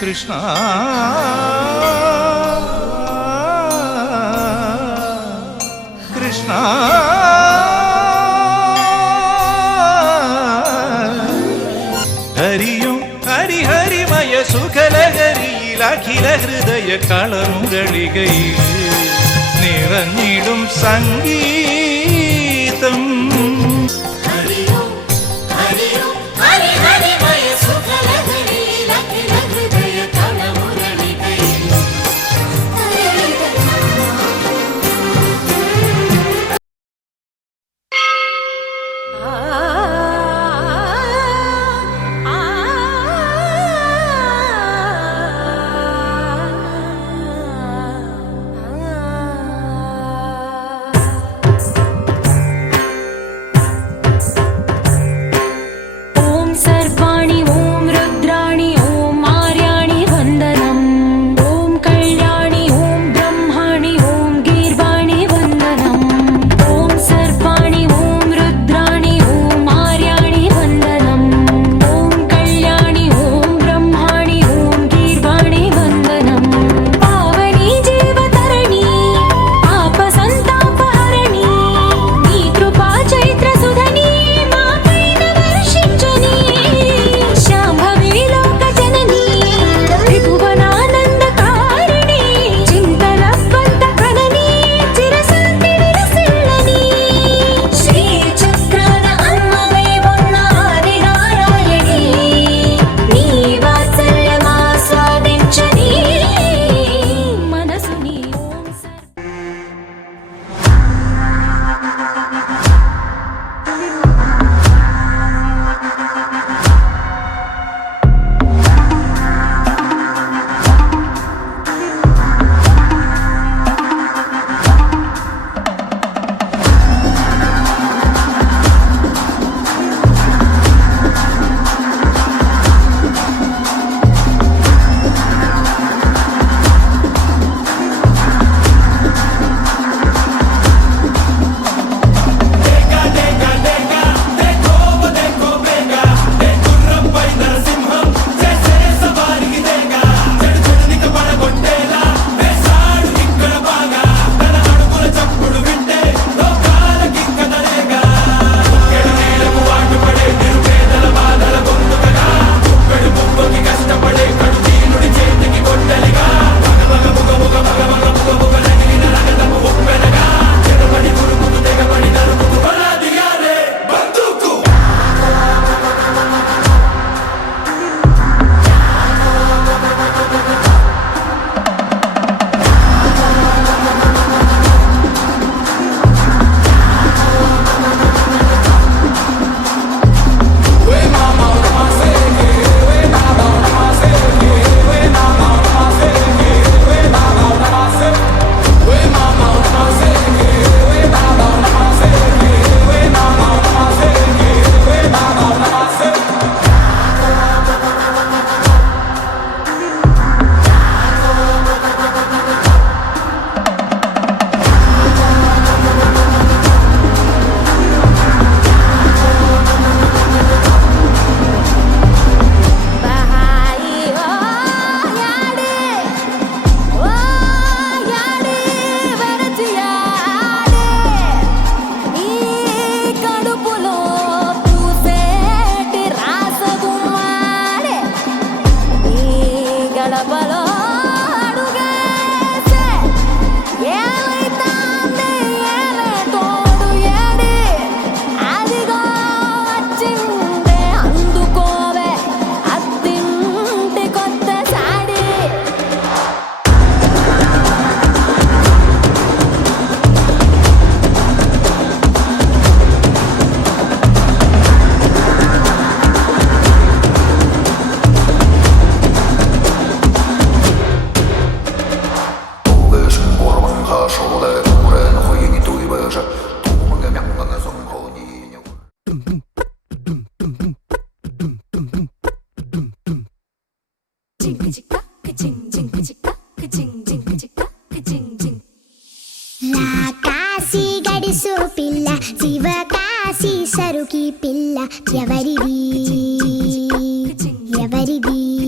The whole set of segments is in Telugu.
కృష్ణ కృష్ణ ഹരിയും ഹരിഹരിമയ സുഖലഹരിയിലഖില ഹൃദയ കളമുരളികയിൽ നിറഞ്ഞിടും സംഗീതം. కాసు పిల్ల శివకాశి సరుకి పిల్ల ఎవరిది ఎవరిది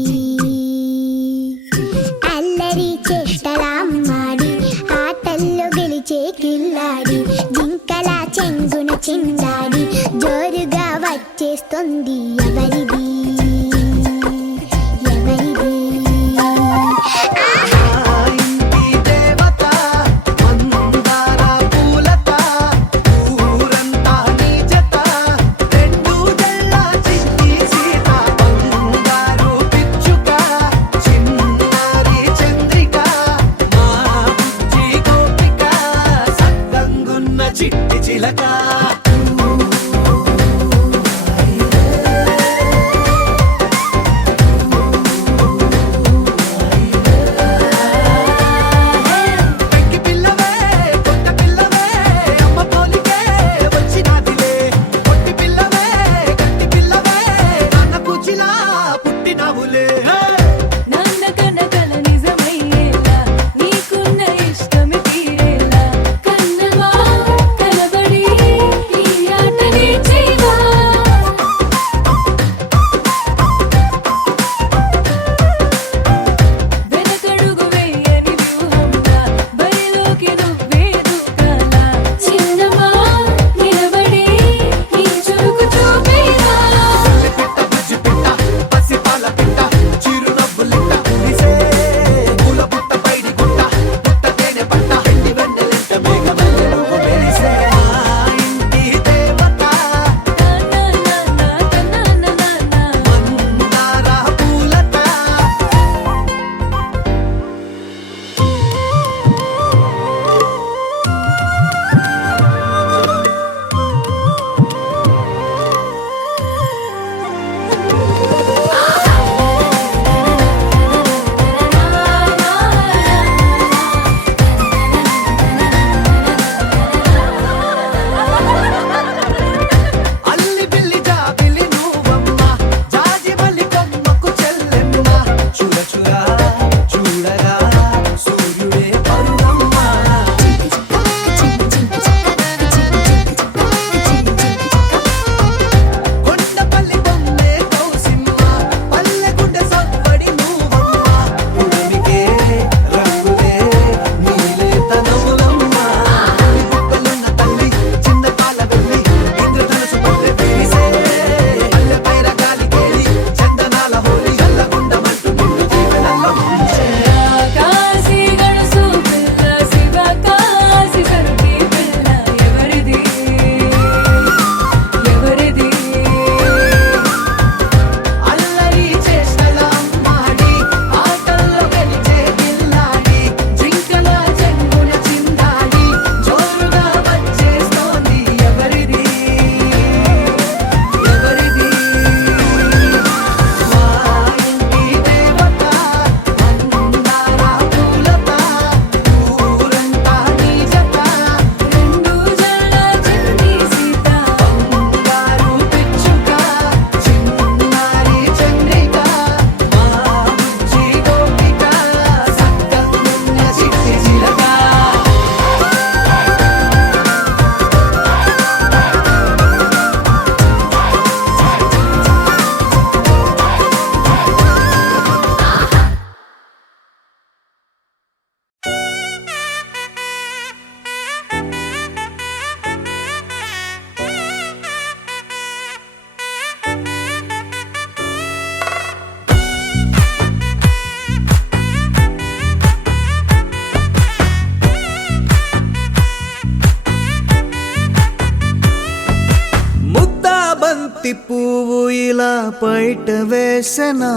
బంతి పువ్వు ఇలా పైట వేసెనా,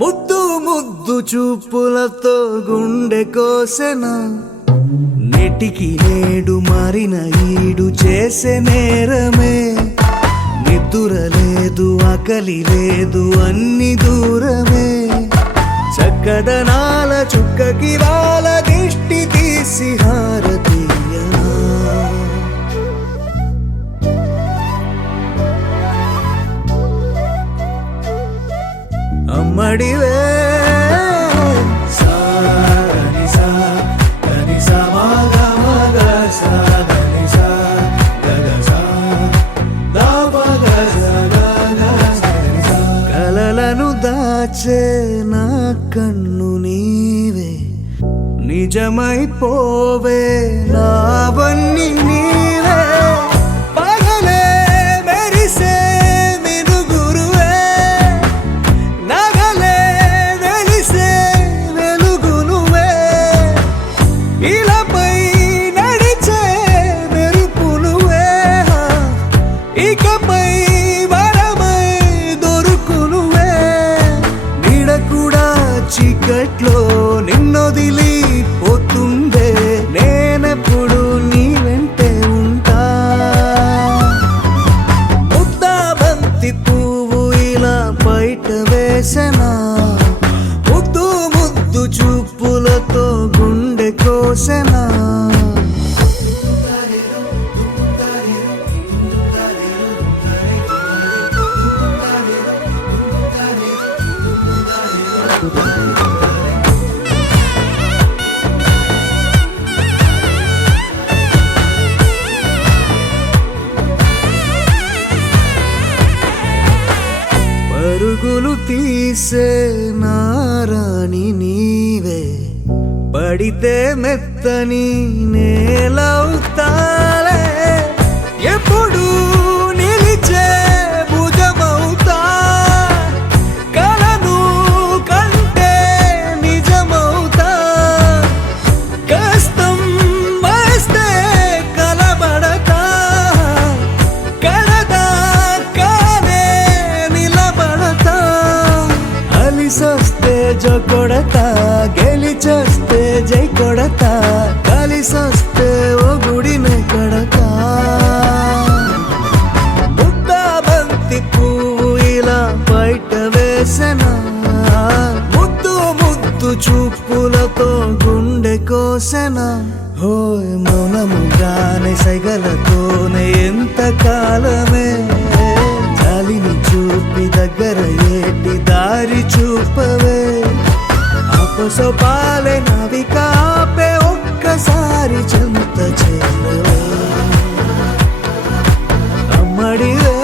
ముద్దు ముద్దు చూపులతో గుండె కోసెనా, నెటికి నేడు మారిన ఈడు చేసే నేరమే, నిద్ర లేదు ఆకలి లేదు అన్ని దూరమే, చక్కదనాల చుక్కకి వాళ్ళ దిష్టి తీసి హారతీయనా, అమ్మడివే కలలను దాచే నా కన్ను నీవే, నిజమైపోవే నావన్నీ నీవే, పగలే మెరిసే మినుగు చీకట్లో నిన్నొదిలి పోతుందే నేనెప్పుడు నీ వెంటే ఉంటా ముద్దా బంతి పువ్వు ఇలా బయట వేసెనా ముద్దు ముద్దు చూపులతో గుండె కోసెనా పరుగులు తీసే నారాణి నీవే పడితే మెత్తని నేలవుతాలే ఎప్పుడు నిలిచే భుజమవుతా కలను కంటే నిజమవుతా కష్టం వస్తే కలబడతా కడదాకానే నిలబడతా అలిసొస్తే జో కొడతా గెలిచొస్తే జై కొడతా కలిసొస్తే ఓ గుడినే కడతా ముద్దా బంతి పువ్వు ఇలా బయట వేసెనా ముద్దు ముద్దు చూపులతో గుండె కోసెనా హోయ్ మౌనముగానే సైగలతోనే ఎంత కాలమే జాలిని చూపి దగ్గర ఏటి దారి చూపవే అపసోపాలే నవికాపే ఒక్కసారి చెంత చేరవే అమ్మడివే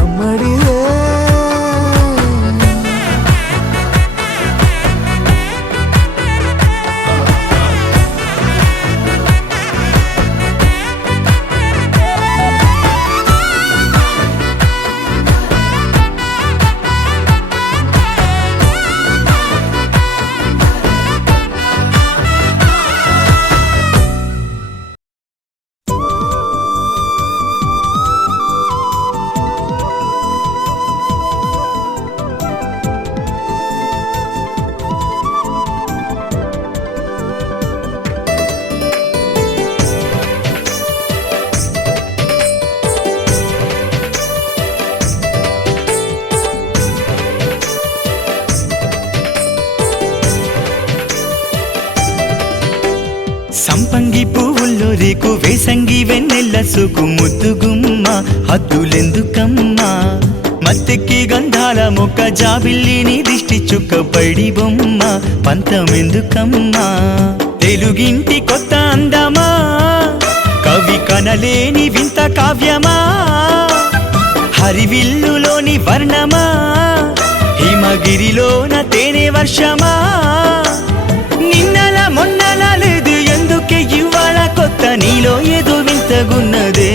అమ్మడివే సంపంగి పువ్వుల్లో రేకు వేసంగి వెన్నెల్ల సోకు ముద్దుగుమ్మ హద్దులెందుకమ్మా మత్తెక్కి గంధాల మొక్క జాబిల్లిని దిష్టి చుక్క పడి బొమ్మ పంతమెందుకమ్మా తెలుగింటి కొత్త అందమా కవి కనలేని వింత కావ్యమా హరివిల్లులోని వర్ణమా హిమగిరిలోన తేనె వర్షమా నిన్నల మొన్నల లేదు ఎందుకే ఇవాళ కొత్త నీలో ఏదో వింతగున్నదే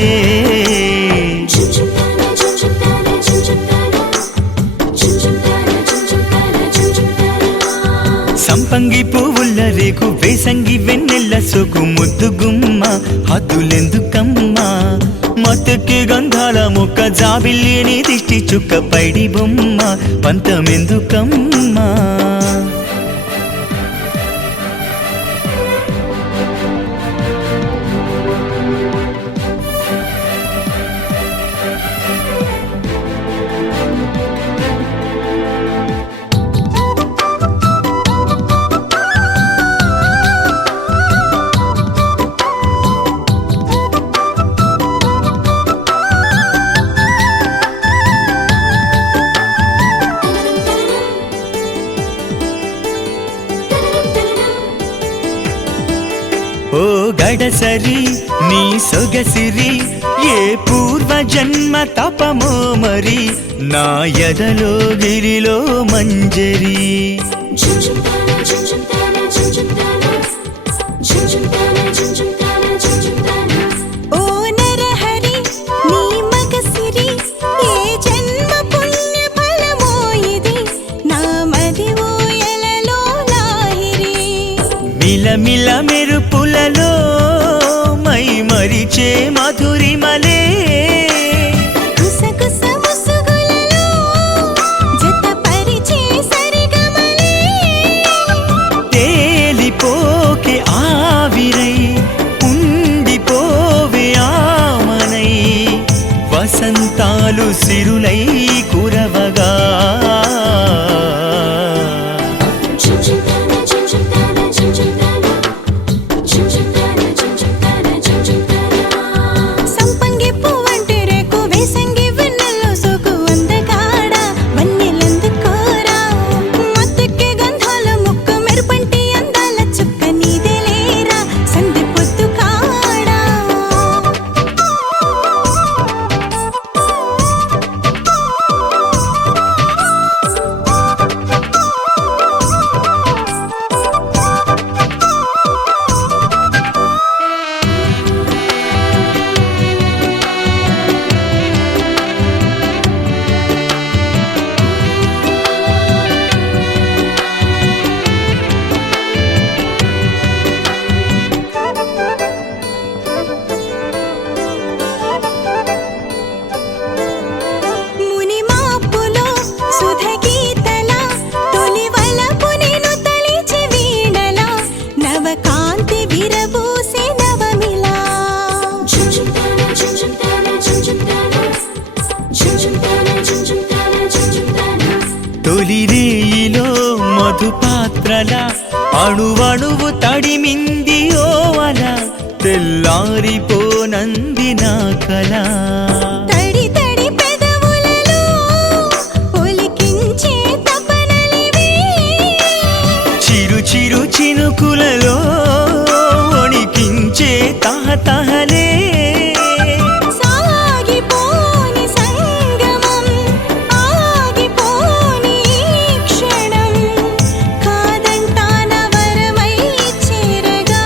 సంపంగి పువ్వుల రేకు వేసంగి వెన్నెల్ల సోకు ముద్దుగుమ్మ హద్దులెందుకమ్మా మత్తెక్కి గంధాల మొక్క జాబిల్లిని దిష్టి చుక్క పైడి బొమ్మ పంతమెందుకమ్మా ఓ గడసరి నీ సొగసిరి ఏ పూర్వ జన్మ తపమో మరి నా ఎదలో గిరిలో మంజరి ఓ నరహరి నీ మగసిరి ఏ జన్మ పుణ్య ఫలమో ఇది నా మది ఊయలలో లాహిరి మిలమిల మెరుపులలో మై మరిచే మధురిమలే గుసగుస ముసుగులలో వసంతాలు సిరులై కురవగా సంపంగి పువ్వంటి రేకు వేసంగి వెన్నెల్లో సోకు అందగాడ వన్నెలందుకోరా మత్తెక్కే గంధాల ముక్క మెరుపంటి అందాల చుక్క నీదే లేరా సంధి పొద్దు కాడా ముని మాపులో సుధ గీతల తొలి వలపు నేను తలిచి వీణల నవకాంతి విరబూసే నవమిలా తొలి రేయిలో మధుపాత్రల అణువణువు తడిమింది ఓవల తెల్లారిపోనంది నా కళ తడి తడి పెదవులలో ఒలికించే తపనలివే చిరు చిరు చినుకులలో వణికించే తహతహలే సాగిపోని సంగమం ఆగిపోని ఈ క్షణం కాదంటాన వరమై చేరగా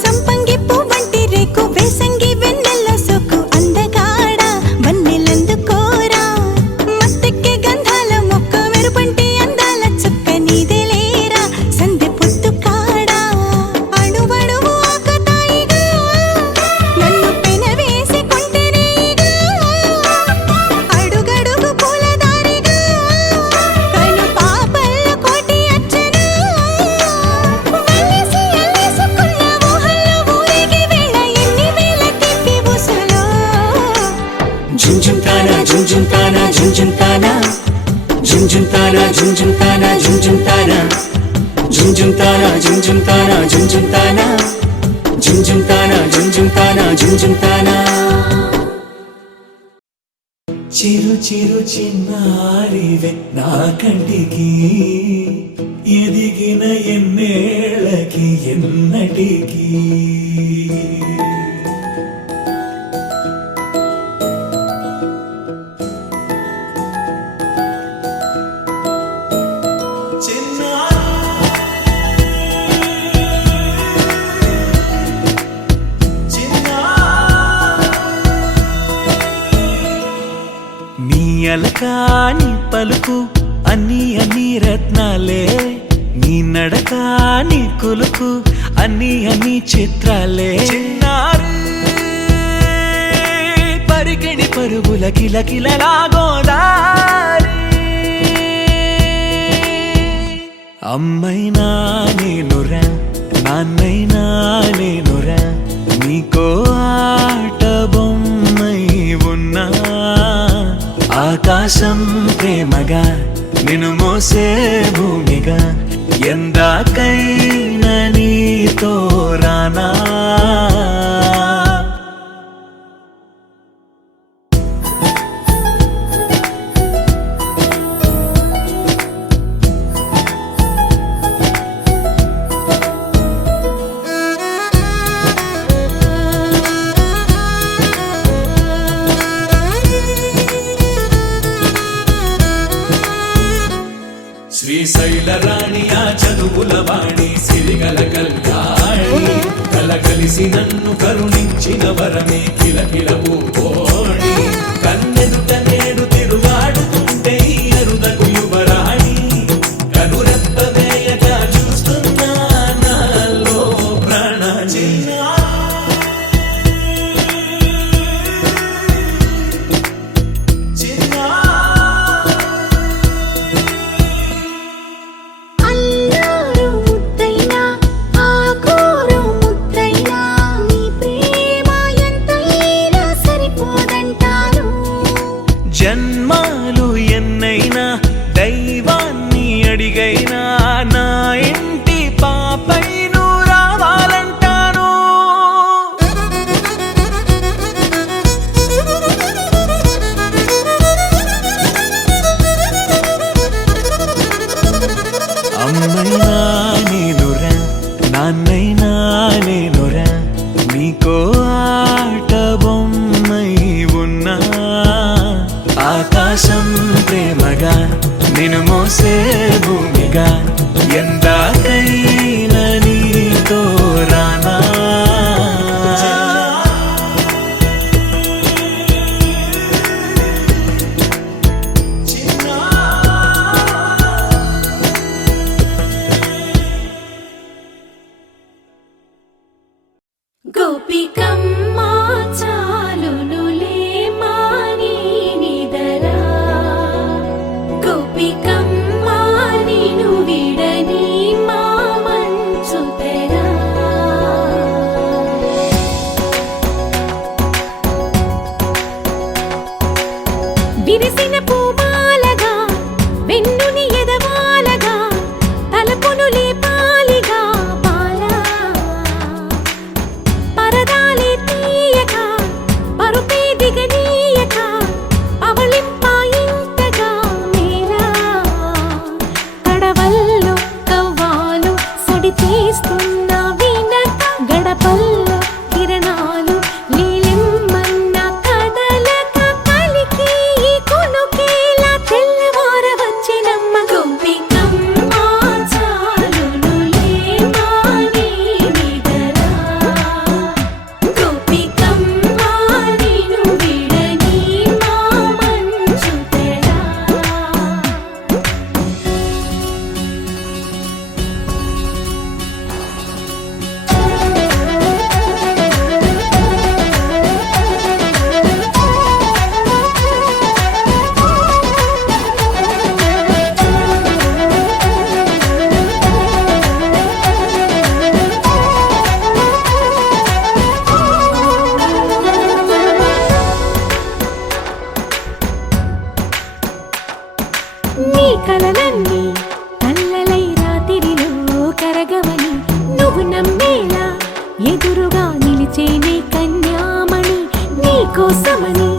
సంపంగి పువ్వంటి రేకు వేసంగి వెన్నెల్లో సోకు అందగాడ వన్నెలందుకోరా మత్తెక్కే గంధాల మొక్క మెరుపంటి అందాల చుక్క నీదే లేరా సంధి పొద్దు కాడా అణువణువు ఆకతాయిగా నన్ను పెనవేసి కొంటెనేగా అడుగడుగు పూలదారిగా కను పాపల్ల కోటి అచ్చనా వలసి అల్లేసుకున్న ఊహల్లో ఊరేగి వేళ ఎన్ని వేల తిప్పి బుసలో ఝుంఝుంతానా ఝుంఝుంతానా ఝుంఝుంతానా ఝుంఝుంతానా ఝుంఝుంతానా ఝుంఝుంతానా ఝుంఝుంతానా ఝుంఝుంతానా ఝుంఝుంతానా ఝుంఝుంతానా ఝుంఝుంతానా ఝుంఝుంతానా చిరు చిరు చిన్నారివే నా కంటికి ఎదిగిన ఎన్నేళ్ళకి ఎన్నటికి నీ అలకాని పలుకు అన్ని అన్ని రత్నాలే నీ నడక నీ కులుకు అన్ని అన్ని చిత్రాలే చిన్నారు పరికిణి పరుగుల కిలకిలలాగోదారి అమ్మైనా నేనురా నాన్నైనా నేనురా నీకో ఆట బొమ్మై ఉన్నా ఆకాశం ప్రేమగా నిన్ను మోసే భూమిగా ఎందాకైనా నీతో రానా శ్రీశైల రాణియా చదువుల వాణి సిరిగల కల్యాణి కలగలిసి నన్ను కరుణించిన వరమే కిలకిల పూకోణి కన్నెదుట నేడు తిరుగాడుతుంటే ఈ అరుదకు యువరాణి కనురెప్ప వేయక చూస్తున్నా నాలో ప్రాణ చిన్నా ఎదిగైనా నా ఇంటి పాపై నువ్వు రావాలంటాను. అమ్మైనా నేనురా, నాన్నైనా నేనురా, నీకో ఆట బొమ్మై ఉన్నా. ఆకాశం ప్రేమగా నిన్ను మోసే భూమిగా ఎందాకైనా నీతో రానా. గోపికమ్మ చాలునులే మాని నిదరా, గోపికమ్మ నిను విడని మా మంచు తెరా. విరిసిన పూమాలగా వెన్నుని ఎదవాలగా తలపును లేపాలిగా బాలా. పరదాలే తీయక పరుపే దిగనీయక పవళింపాయింతగా మేలా. కడవల్లో కవ్వాలు సడి చేస్తున్న వినక గడపల్లో కిరణాలు నీలిమ్మన్న కదలక కలికి ఈ కొనుకేలా తెల్లవార వచ్చినమ్మ. గోపికమ్మ చాలునులే మాని నిదరా, గోపికమ్మ నిను విడని మా మంచు తెరా. నీ కలలన్నీ కల్లలై రాత్రిలో కరగవని నువ్వు నమ్మేలా ఎదురుగా నిలిచేనే కన్యామణి. నీ కోసమని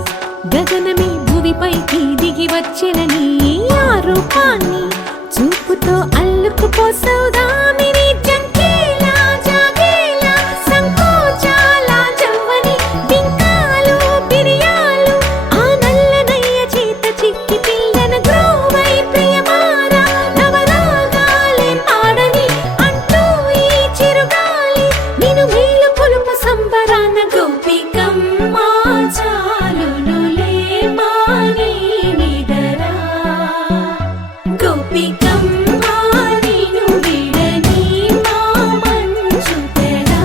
గగనమే భువిపైకి దిగి వచ్చెనని ఆ రూపాన్ని చూపుతో అల్లుకుపోసౌదామిని. జంకేలా జాగేలా సంకోచాల జవ్వని బింకాలు బిరియాలు ఆ నల్లనయ్య చేత చిక్కి పిల్లన గ్రోవై ప్రియమారా. నవరాగాలే పాడని అంటూ ఈ చిరుగాలి నిన్ను మేలు కొలుపు సంబరాన. గోపికమ్మ చాలునులే మాని నిదరా, గోపికమ్మ నిను విడని మా మంచు తెరా.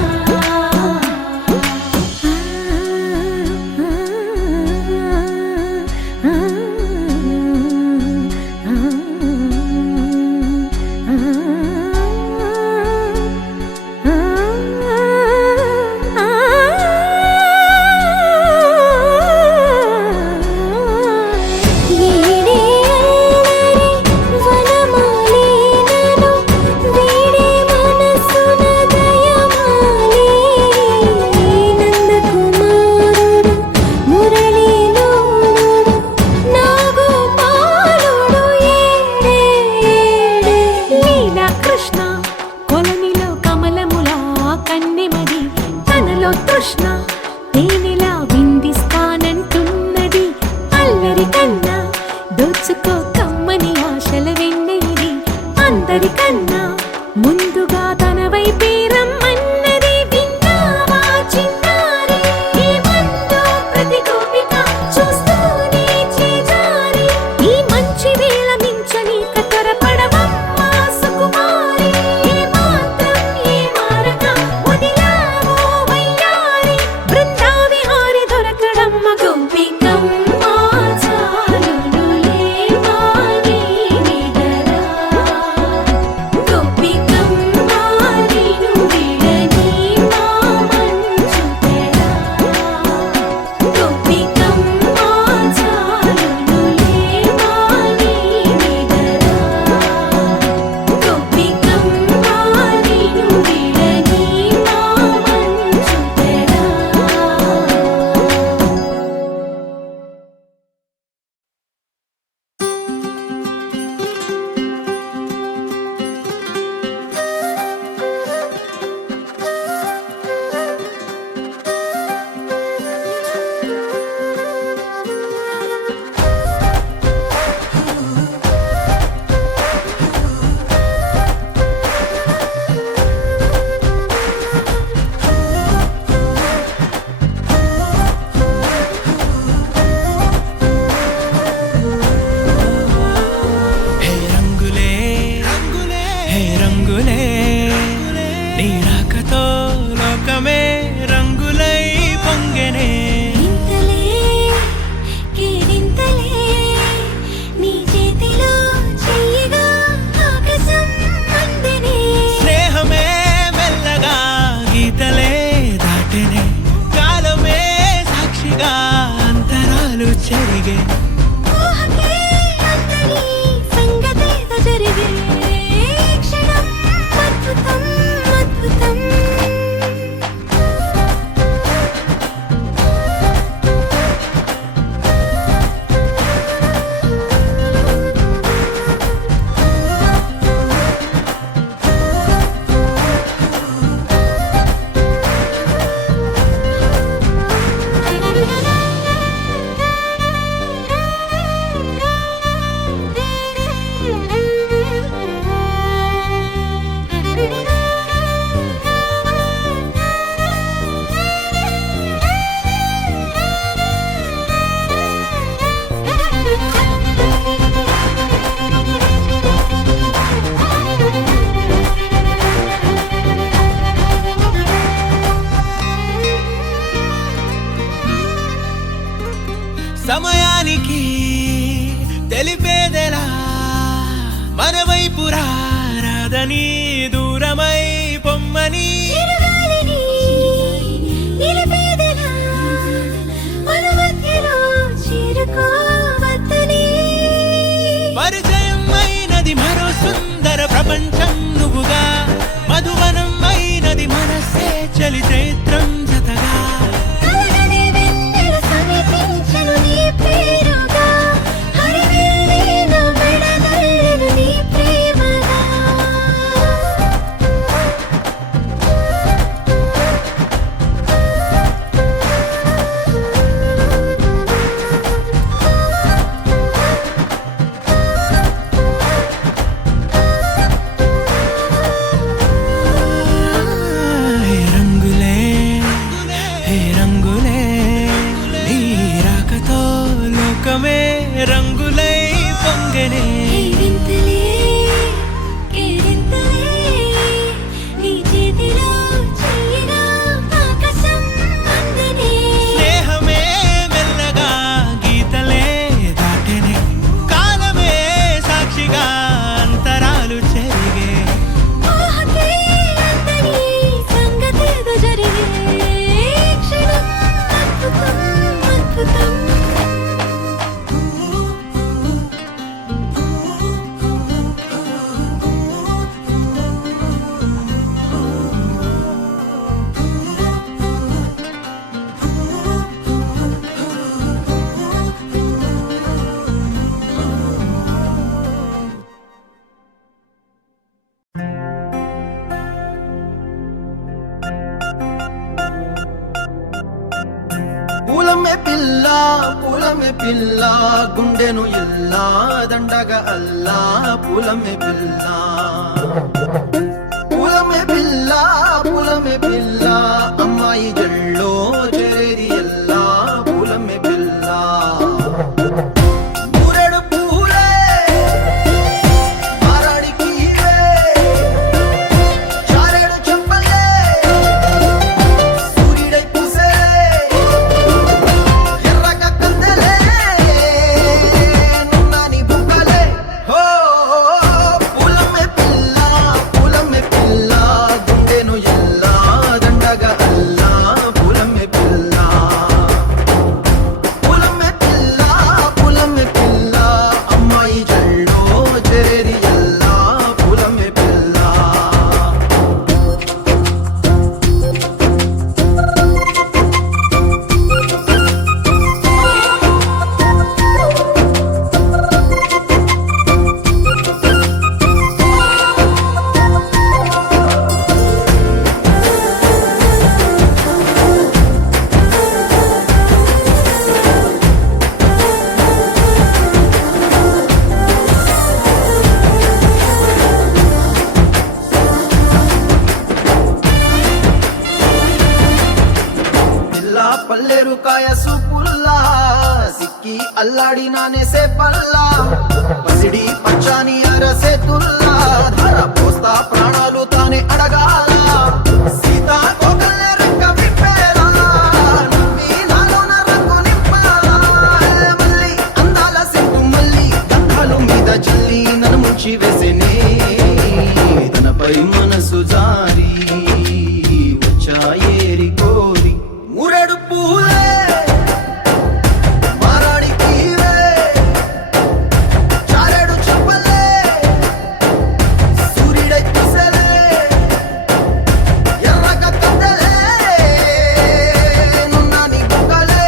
వీడే అల్లరి వనమాలినను, వీడే మనసున దయమాలి. నందకుమారుడు మురళీలోలుడు నాగోపాలుడు ఏడే ఏడే. లీలా కృష్ణ కొలనిలో కమలములా కన్నెమది తనలో తృష్ణ తేనెలా విందిస్తానంటున్నది. అల్లరి కన్నా దోచుకో కమ్మని ఆశల వెన్నెయిది. అందరికన్నా ముందుగా తన వైపే రమ్మన్నది. విన్నావా చిన్నారి ఈ మందు ప్రతి గోపిక చూస్తూనే చేజారి. ఈ మంచి వేళ మించని కతరపడవమ్మ సుకుమారి. ఏ మాత్రం ఏ మారక వదిలావో వయ్యారి. బృందావిహారి దొరకడమ్మ. గోపికమ్మ చాలునులే మాని నిదరా, గోపికమ్మ రంగులే నీ రాకతో లోకమే రంగులై పొంగెనే వింతలే కేరింతలే నీ చేతిలో చెయ్యగా ఆకాశం అందెనే స్నేహమే మెల్లగా గీతలే దాటెనే కాలమే సాక్షిగా అంతరాలు చెరిగే ఊహకే అందని సంగతేదో జరిగే క్షణం అద్భుతం అద్భుతం సమయానికి తెలిపేదెలా మన వైపు రాదని దూరమై పొమ్మని చిరుగాలిని నిలిపేదెలా మన మధ్యలో చేరుకోవద్దని పరిచయం అయినది మరో సుందర ప్రపంచం నువ్వుగా మధువనం అయినది మనసే చలి చైత్రం జతగా కలగని వెన్నెల సమీపించెను నీ పేరుగా హరివెల్లి నా మెడదల్లెను నీ ప్రేమగా హే రంగులే హే రంగులే నీ రాకతో లోకమే రంగులై పొంగెనే ఈ వింతలే కేరింతలే నీ చేతిలో చెయ్యగా ఆకాశం అందెనే స్నేహమే మెల్లగా గీతలే దాటెనే కాలమే సాక్షిగా అంతరాలు చెరిగే ఊహకే అందని సంగతేదో జరిగే క్షణం అద్భుతం అద్భుతం పూలమే పిల్ల గుండెను ఇల్లా దండగా అల్లా పూలమే పిల్ల పూలమే పిల్ల అమ్మాయి జల్లో చేరేది ఎల్లా పూలమే పిల్ల పూరెడు పూలే మారాడికి చారెడు చెప్పలే సూర్యుడై పూసే ఎర్రగా కందలే నున్నాని బుక్కలే హో పూలమే పిల్ల గుండెను ఎల్లా దండగా అల్లా పూలమే పిల్ల అమ్మాయి జల్లో చేరేది ఎల్లా పూలమే పిల్ల పల్లేరు కాయ సూపుల్లా సిక్కి అల్లాడి నానేసే పల్లా పసిడి పచ్చాని అరసే తుల్లా ధర పోస్తా ప్రాణాలు సాగాల సీతాకోకల్ల రెక్క విప్పేలా నవ్వి నాలోన రంగు నింపాలా మళ్ళీ అందాల సింపు మళ్ళీ గంధాలు మీద చల్లి నన్ను ముంచి వేసేనే తనపై మనసు జారి వచ్చాయేరి కోరి మురెడు పూలే మారాడికి చారెడు చెప్పలే సూర్యుడై కుసలే ఎర్రగా కద్దలే నున్నాని బుగ్గలే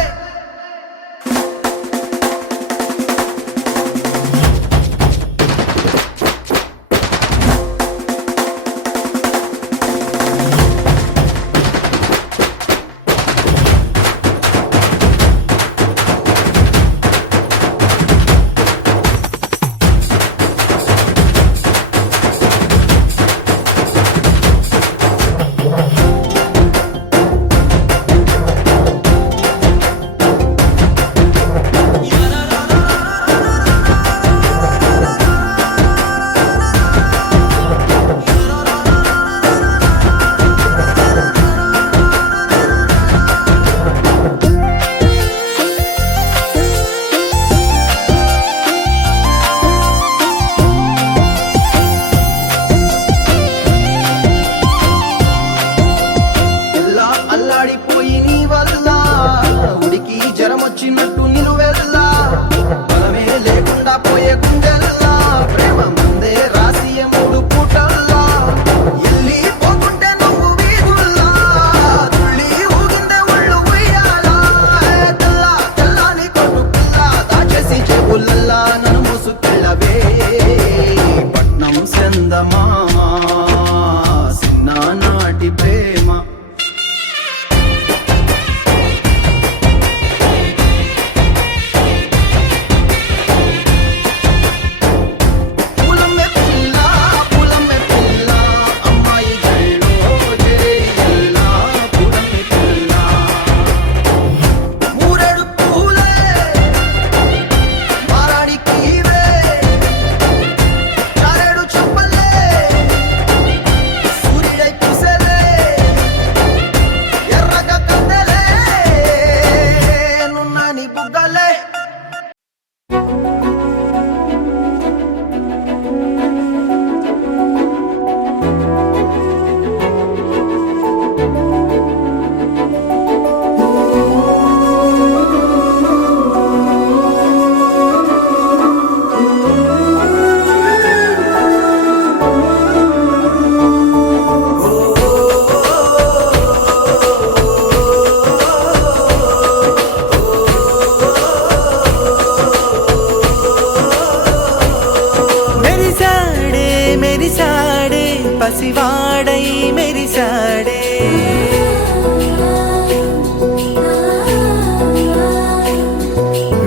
ఎల్లా అల్లాడిపోయి నీ వల్ల ఉడికి జరమొచ్చినట్టు నిలువెల్లా బలమే లేకుండా పోయే గుండెల్లా ప్రేమ ముందే రాసియ మూడు పూటల్లా ఎల్లి పోకుంటే నువ్వు వీధుల్లా తుళ్ళి ఊగిందే ఒళ్ళు ఉయ్యాలా తెల్లా తెల్లాని కొట్టు పిల్ల దాచేసి చెవులల్లా నన్ను మూసుకెళ్ళవే పట్నం చందమామ చిన్ననాటి ప్రేమ పూలమ్మే పిల్ల అమ్మాయి జల్లో చేరియల్లా పూలమ్మే పిల్ల మూరెడు పూలే మారాడికి చారెడు చెప్పలే సూర్యుడై కుసలే ఎర్రగా కద్దలే నున్నాని బుగ్గలే మెరిసాడే మెరిసాడే పసివాడై మెరిసాడే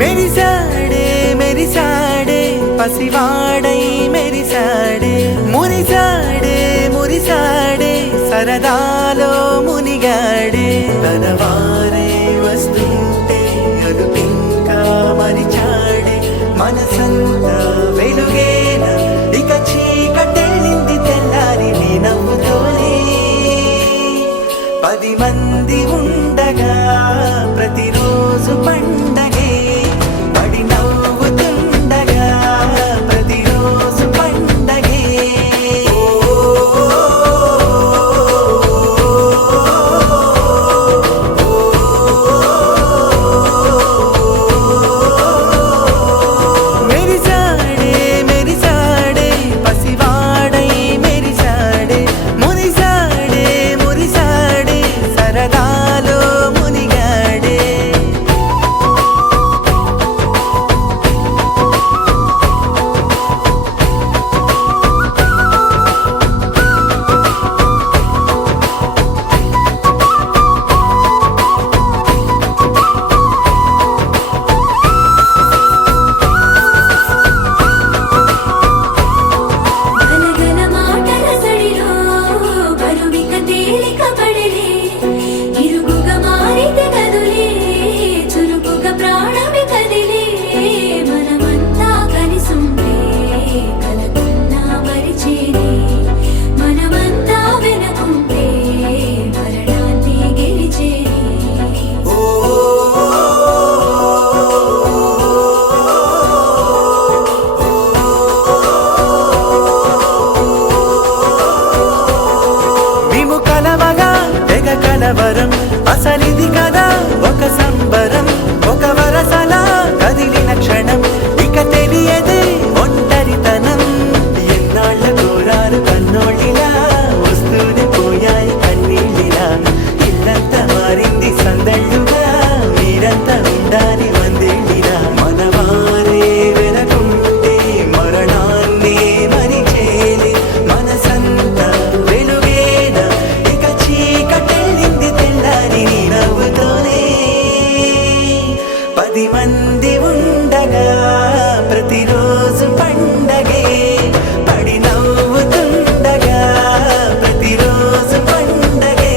మెరిసాడే మెరిసాడే పసివాడై మెరిసాడే మురిసాడే మురిసాడే సరదాలో మునిగాడే తనవారే వస్తుంటే అదుపింకా మరిచాడే మనసంతా వెలుగేన ఇక చీకటెళ్ళింది తెల్లారి నీ నవ్వుతోనే 10 మంది ఉండగా ప్రతిరోజు పండగే పడి నవ్వుతుండగా ప్రతిరోజు పండగే మెరిసాడే మెరిసాడే పసివాడై మెరిసాడే మురిసాడే మురిసాడే సరదా అసలిది కదా ఒక సంబరం, ఒక వరసలా కదిలిన క్షణం, ఇక తెలియదే ఒంటరితనం. ఎన్నాళ్ళ కోరారు కన్నోళ్ళిలా, వస్తూనే పోయాయి కన్నీళ్ళిలా. ఇల్లంతా మారింది సందళ్ళుగా, మీరంతా ఉండాలి వందేళ్ళిలా. మనవారే వెనకుంటే మరణాన్నే మరిచేలే, మనసంతా వెలుగేన ఇక చీకటెళ్ళింది తెల్లారి నీ నవ్వుతోనే. 10 మంది ఉండగా ప్రతిరోజు పండగే, పడి నవ్వుతుండగా ప్రతిరోజు పండగే.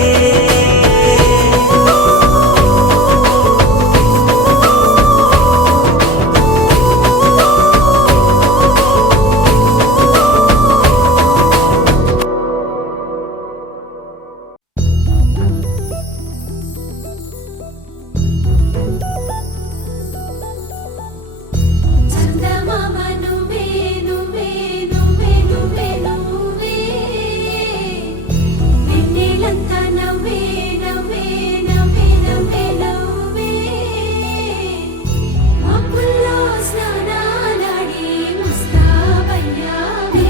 చందమామ నువ్వే నువ్వే నువ్వే నువ్వే నువ్వే, వెన్నెలంతా నవ్వే నవ్వే నవ్వే నవ్వే నవ్వే, మబ్బుల్లో స్నానాలాడి ముస్తాబయ్యావే,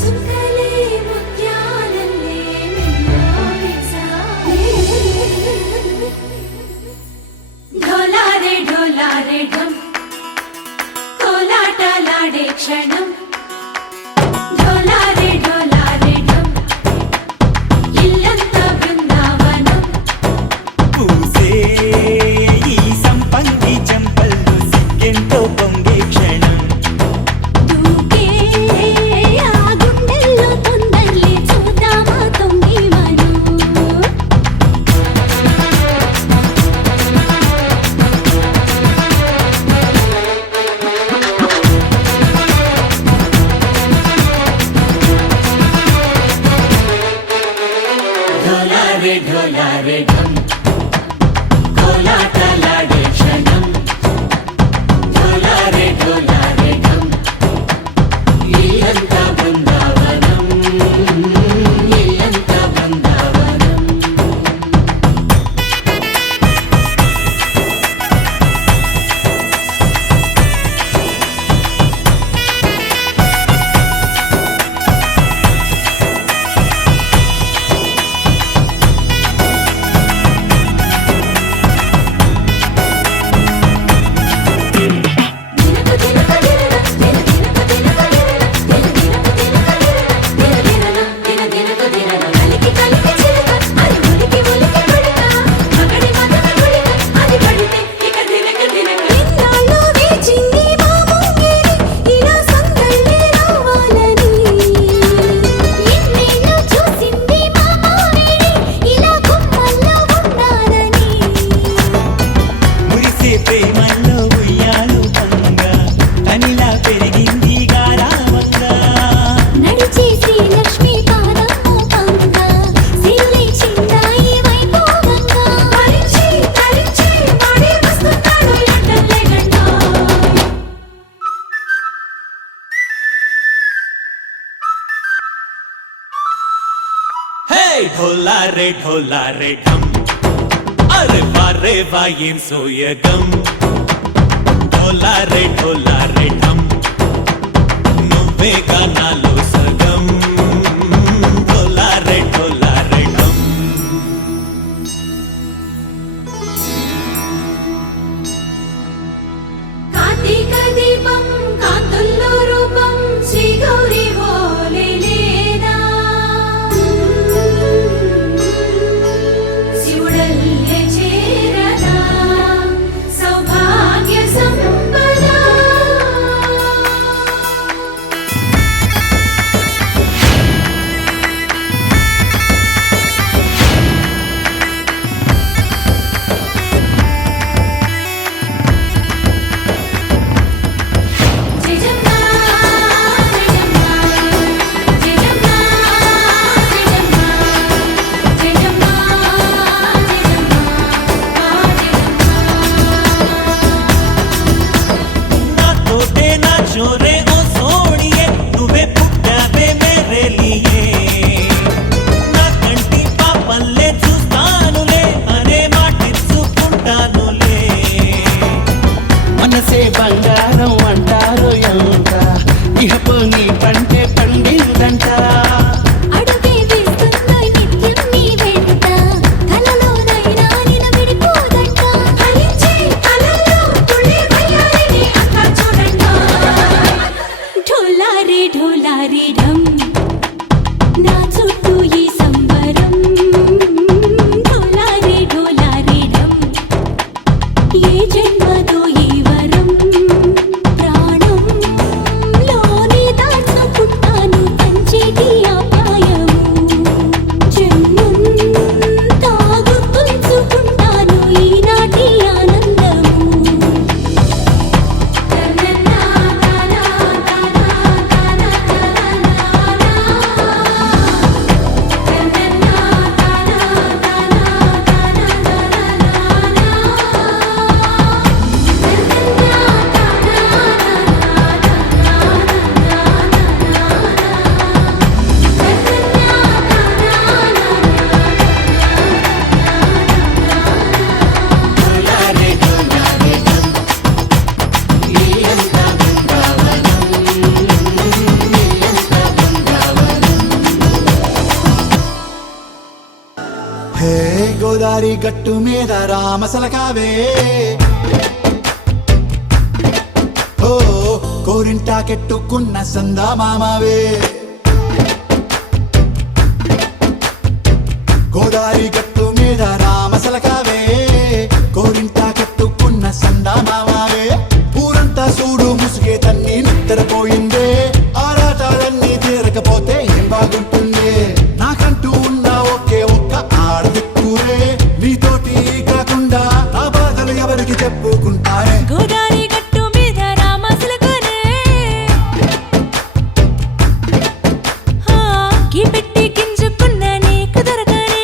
చుక్కలే ముత్యాలల్లే మెల్లో వేసావే. ఢోలారే ఢోలారే ఢం, కోలాటలాడే క్షణం. ఢోలారే ఢోలారే ఢం, ఇల్లంతా బృందావనం. పూసే ఈ సంపంగి చెంపల్లో సిగ్గెంతో పొంగే క్షణం, దూకే ఆ గుండెల్లో తొందరలే చూద్దామా తొంగి మనం. ఢోలారే ఢోలారే ఢం, కోలాటలాడే క్షణం. ఢోలారే ఢోలారే ఢం, ఇల్లంతా బృందావనం, ఇల్లంతా బృందావనం. మురిసే ప్రేమల్లో ఉయ్యాలు పంగా, తనిలా పెరిగింది గారావంగా. నడిచే శ్రీలక్ష్మి పాదము పంగా, సిరులై చిందాయి వైభోగంగా. తరించి తరించి వాడి వస్తున్నాడు ఎండలే గంటో. హే ఢోలారే ఢోలారే ఢం, అరే వారే వా ఏం సోయగం. ఢోలారే ఢోలారే ఢం, నువ్వే గానాలో సగం. ఢోలారే ఢోలారే ఢం. కార్తీక దీపం కాంతుల్లో రూపం శ్రీ గౌరీ ఓలే లేదా, శివుడల్లే చేరదా సౌభాగ్య సంపద. ఢోలారెఢం నా చుట్టూ ఈ సంబరం ఢోలారె ఢోలారెఢం ఏ జన్మదో ఈ వరం ప్రాణంలోనే దాచుకుంటాను కంచేటి ఆప్యాయము జన్మంతా గుర్తుంచుకుంటాను ఈనాటి ఆనందము హే గోదారి గట్టు మీద రామసలకావే ఓ కోరింటా కెట్టుకున్న సందా మామావే గోదారి గట్టు మీద రామసలకావే కోరింటా కెట్టుకున్న సందా మామావే ఊరంతా చూడు ముసుగే తన్ని నిద్రపోయిందే ఆరాటాలన్నీ తీరకపోతే ఏం బాగుంటుందే నాకంటూ ఉన్న ఒకే ఒక్క ఆడదిక్కురే నీతోటి కాకుండా నా బాధలు ఎవరికి చెప్పుకుంటానే గోదారి గట్టు మీద రామసలకనే గీ పెట్టి గింజుకున్న నీకు దొరకనే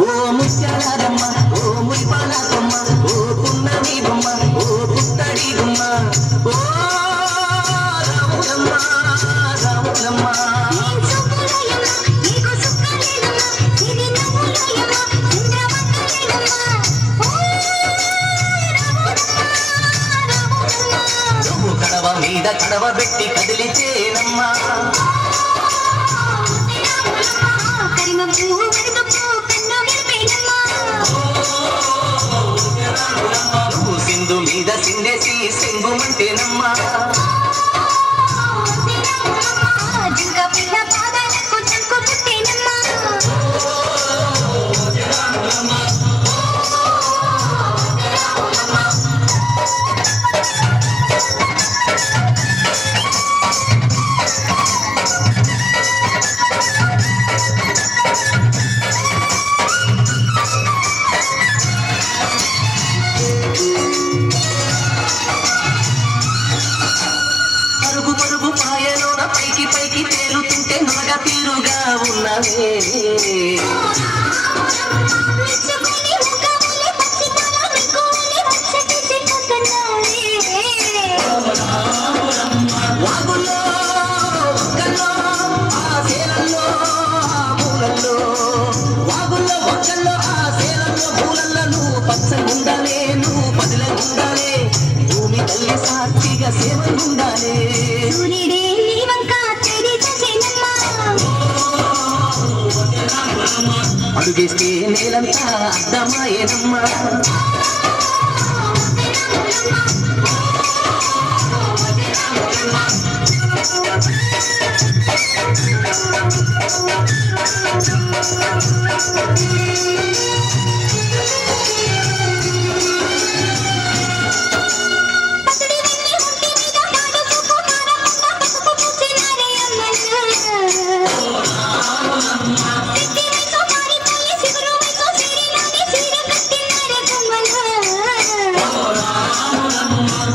ఓ ముత్యాలమ్మ ఓ మురిపాలమ్మ ఓ పున్నమి బొమ్మ ఓ పుత్తడి బొమ్మ ఓ రాములమ్మ రాములమ్మ నువ్వు కడవ మీద కడవ పెట్టి కదిలితేనమ్మ నువ్వు సింధు మీద సిందేసి సింగుమంటేనమ్మా పరుగు పరుగు పాయలోన పైకి పైకి తేలుతుంటే నొరగ తీరుగా ఉన్నవే వాగుల్లో ఒక్కల్లో ఆ సేలల్లో ఆ మూలల్లో వాగుల్లో ఒక్కల్లో ఆ సేలల్లో మూలల్లో నువ్వు పచ్చగుండాలే నువ్వు పదిలంగుండాలే భూమి తల్లి సాక్షిగా సేవలుండాలే అడుగేస్తే నేలంతా అర్థమాయేనమ్మా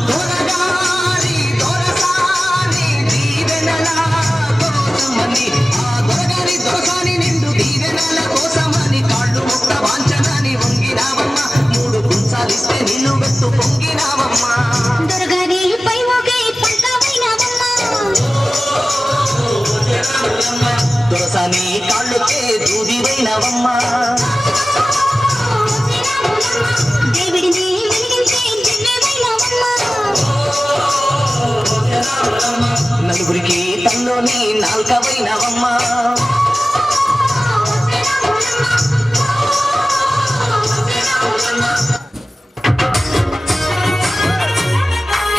దొరగారి దొరసాని దీవెనల కోసమని ఆ దొరగారి దొరసాని నిండు దీవెనల కోసమని కాళ్ళు ముక్త వాంఛన దొరసాని కాళ్ళుకే దూదివైనవమ్మా దేవుడిని వెలిగించే దివ్యమైనవమ్మ. నలుగురికి తల్లోని నాల్కవైనవమ్మా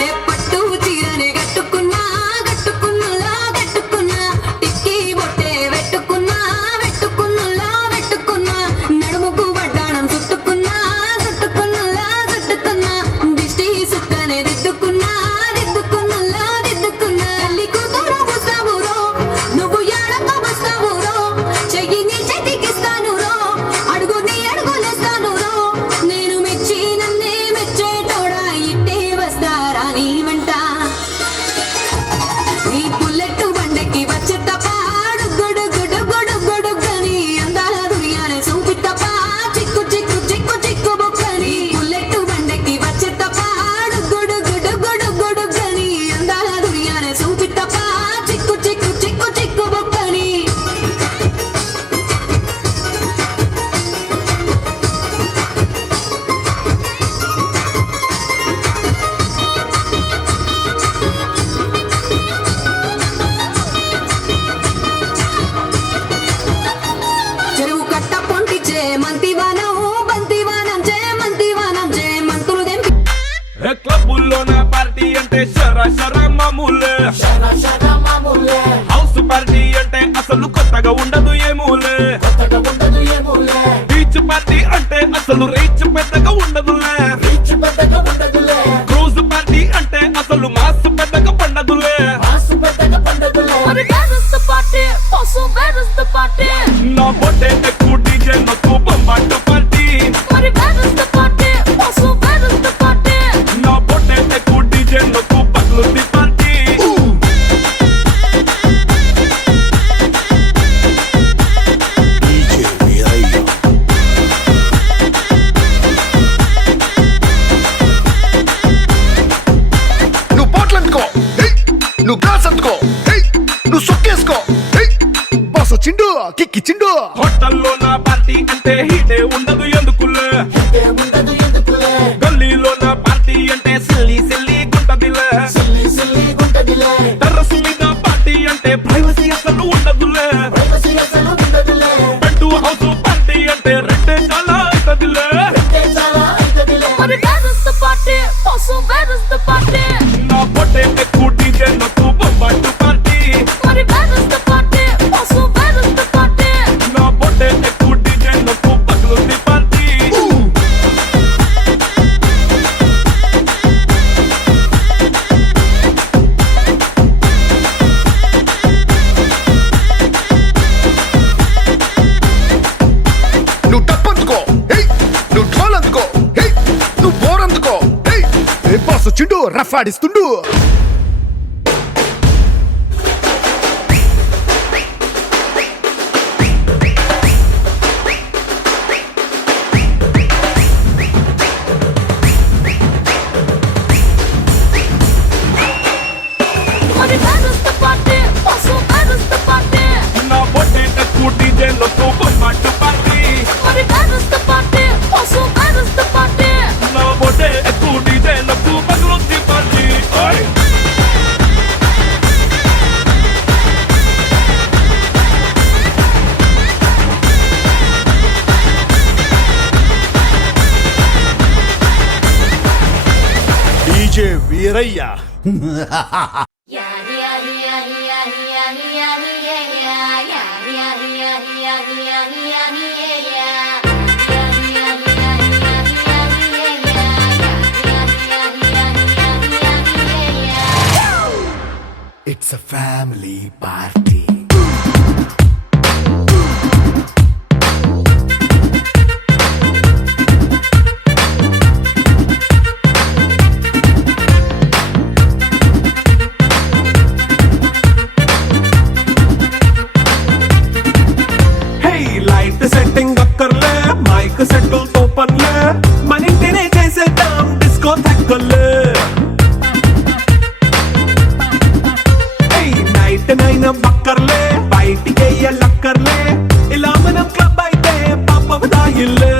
ఏ పట్టు చీరని కట్టుకున్నా కట్టుకున్నలా కట్టుకున్నా టిక్కీ బొట్టే పెట్టుకున్నా పెట్టుకున్నలా పెట్టుకున్నా నడుముకు వడ్డాణం చుట్టుకున్నా చుట్టుకున్నలా చుట్టుకున్నా దిష్టి సుక్కనే దిద్దుకున్నా దిద్దుకున్నలా దిద్దుకున్నా తల్లి కూతురు వస్తావురో నువ్వు ఎడక వస్తావురో చెయ్యి నీ చేతికిస్తాను రో అడుగు నీ అడుగులేస్తాను రో నేను మెచ్చి నన్నే మెచ్చేటోడా ఇట్టే వస్తారా నీ వెంట నీ బుల్లెట్ బండకి వచ్చే తప్ప గుడు గుడు గుడు గుడు గని అందాల దునియానే చూపి తప్ప చిక్కు చిక్కు చిక్కు చిక్కు బొక్కని బుల్లెట్ బండకి వచ్చే తప్ప గుడు గుడు గుడు గుడు గని అందాల దునియానే చూపి తప్ప చిక్కు చిక్కు చిక్కు చిక్కు బొక్కని చెరువు కట్ట పొంటిచే మంతివానం బంతివానం చే మంతివానం చే మంతులు దెంపి క్లబ్బుల్లోన పార్టీ అంటే షర మామూలే హౌస్ పార్టీ అంటే అసలు కొత్తగా ఉండదు ఏమూలే బీచ్ పార్టీ అంటే అసలు రీచ్ పెద్దగా ఉండదులే క్రూజ్ పార్టీ అంటే అసలు మాస్ పెద్దగా పండదులే నా బొట్టే ఎక్కువ డీజే నొక్కు బొమ్మాట పార్టీ నా బొట్టే ఎక్కువ డీజే నొక్కు పట్లుంది పార్టీ నువ్వు పోట్లు అందుకో నువ్వు గ్లాస్ అందుకో నువ్వు సొక్కేసుకో బాస్ వచ్చిండు కిక్కి చిండు హోటల్లో నా పార్టీ అంటే హీటే ఉండదు ఎందుకులే గల్లీలో నా పార్టీ అంటే సిల్లి సిల్లి గుంటదిలే టెర్రస్ మీద పార్టీ అంటే ప్రైవసీ అసలు ఉండదులే బెడ్ హౌస్ పార్టీ అంటే రెండే చాలా అవుతదిలే నా పొట్టే ఎక్కువ డీజే నొక్కు బొమ్మాటు పార్టీ నా పొట్టే ఎక్కువ డీజే నొక్కు పగులుంది పార్టీ నువ్వు టప్ అందుకో నువ్వు ఢోల్ అందుకో నువ్వు బోర్ అందుకో బాస్ వచ్చిండు రఫ్ ఆడిస్తుండు నా పొట్టే ఎక్కువ డీజే నొక్కు బొమ్మాటు పార్టీ నా పొట్టే ఎక్కువ డీజే నొక్కు పగులుంది party DJ Veerayya it's a family party light setting అక్కర్లే మైక్ సెట్టులతో పనిలే మన ఇంటినే చేసేద్దాం డిస్కో తక్కువలే నైట్ 9 బయటికి వెళ్ళక్కర్లే ఇలా మనం క్లబ్ అయితే పాపవదా ఇల్లే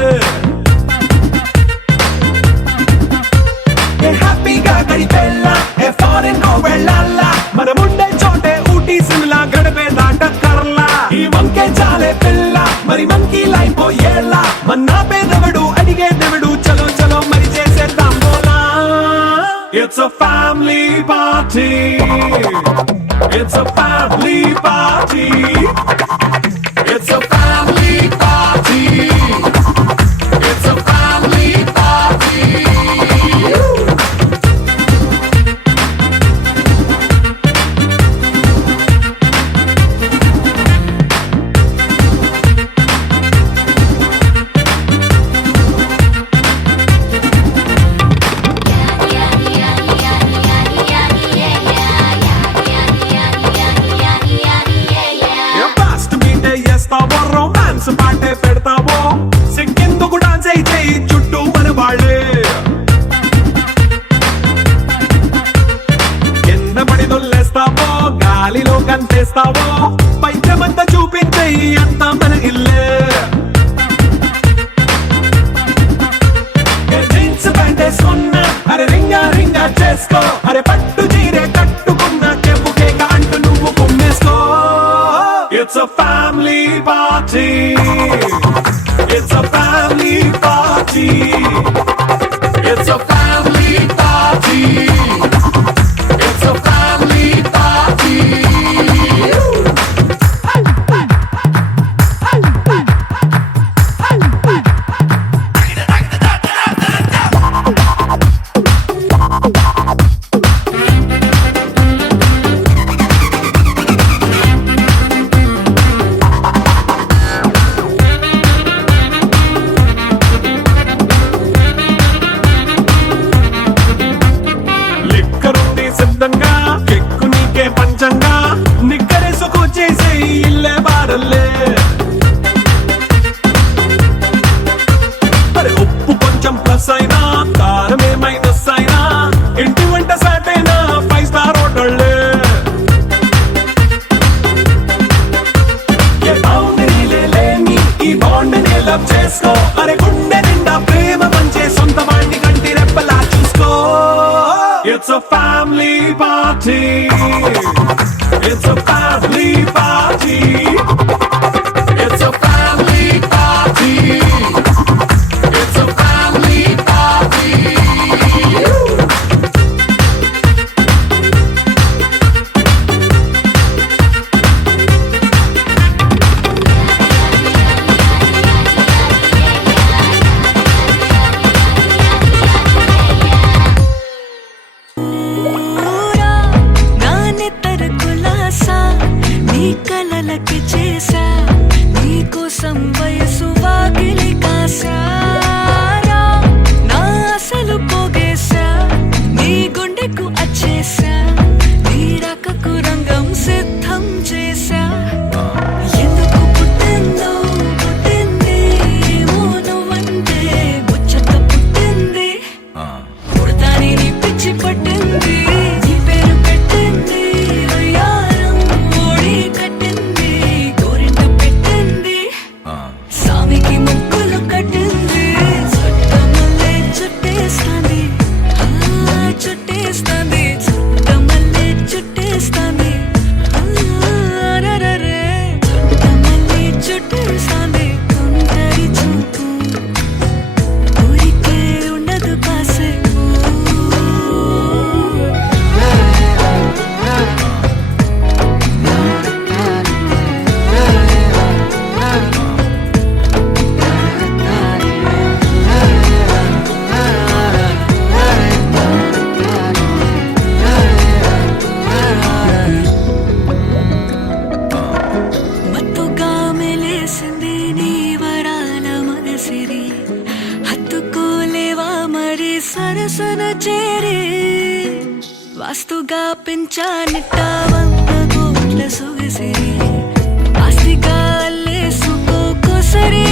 హ్యాపీగా గడిపెళ్ళ ఏ ఫారెన్ కో వెళ్ళాల మనముండే చోటే ఊటీ సిమ్లా గడిపే దాటక్కర్లా ఈ వంకే చాలే పిల్ల మరి మంకీ లైఫ్ ఏళ్ళ మన్నా పేదవడు అడిగే దేవుడు చలో చలో మరి చేసేద్దాం బోలా It's a family party. It's a family party. It's a family party. It's a family party. Fast meet చేస్తావో రొమాన్స్ పాటే పెడతావో సిగ్గెందుకు డాన్స్ చేయి చుట్టూ మన వాళ్ళే కింద పడి దొల్లేస్తావో గాలిలో కంటేస్తావో పైచమంతా చూపించేయి అంతా మన ఇల్లే జీన్స్ ప్యాంటేసుకున్నా అరే రింగా రింగా చేసుకో అరే పట్టు చీరే కట్టుకున్నా చెప్పు కేక అంటూ నువ్వు కుమ్మేసుకో It's a family party. It's a family party. It's a family party. It's a family party. లిక్కరుంది సిద్ధంగా కెక్కు నీకే పంచంగా నిక్కరేసుకొచ్చేసే ఇల్లే బారల్లే మరి ఉప్పు కొంచెం ప్లస్ అయినా కారమే మైనస్ అయినా ఇంటి వంట సాటైనా 5 స్టార్ హోటళ్ళే ఏ బౌండరీలే లేని ఈ బాండ్ని లవ్ చేసుకో అరే గుండె నిండా ప్రేమ పంచే సొంత వాణ్ణి కంటి రెప్పలా చూసుకో It's a family party. It's a family party. It's a family party. It's a family party. నానే తరకులాసా నీ కలలకి చేసా నీ కోసం వయసు వాకిలి కాసారా నా అసలు పోగేసా నీ గుండెకు అచ్చేసా నీ రకకు రంగం సిద్ధం చేసా ఎందుకు పుట్టిందో పుట్టింది ఏమో నువ్వంటే ముచ్చట పుట్టింది పుడతాని నీ పిచ్చి పట్టింది నీ పేరు పెట్టింది వయ్యారం ఓడి కట్టింది గోరింట పెట్టింది సామికి ముక్కులు కట్టింది చుట్టమల్లే చుట్టేస్తాంది చుట్టేస్తాంది చుట్టమల్లే చుట్టేస్తాంది రరరే చుట్టమల్లే చుట్టేస్తాంది కొందరి చూపు ఊరికే ఉండదు కాసేపు మత్తుగా మెలేసింది నీ వరాల మనసిరి హత్తుకోలేవా మరి సరసన చేరి వాస్తుగా పెంచానిట్ట 100 కోట్ల సొగసిరి ఆస్తిగా అల్లేసుకో సరే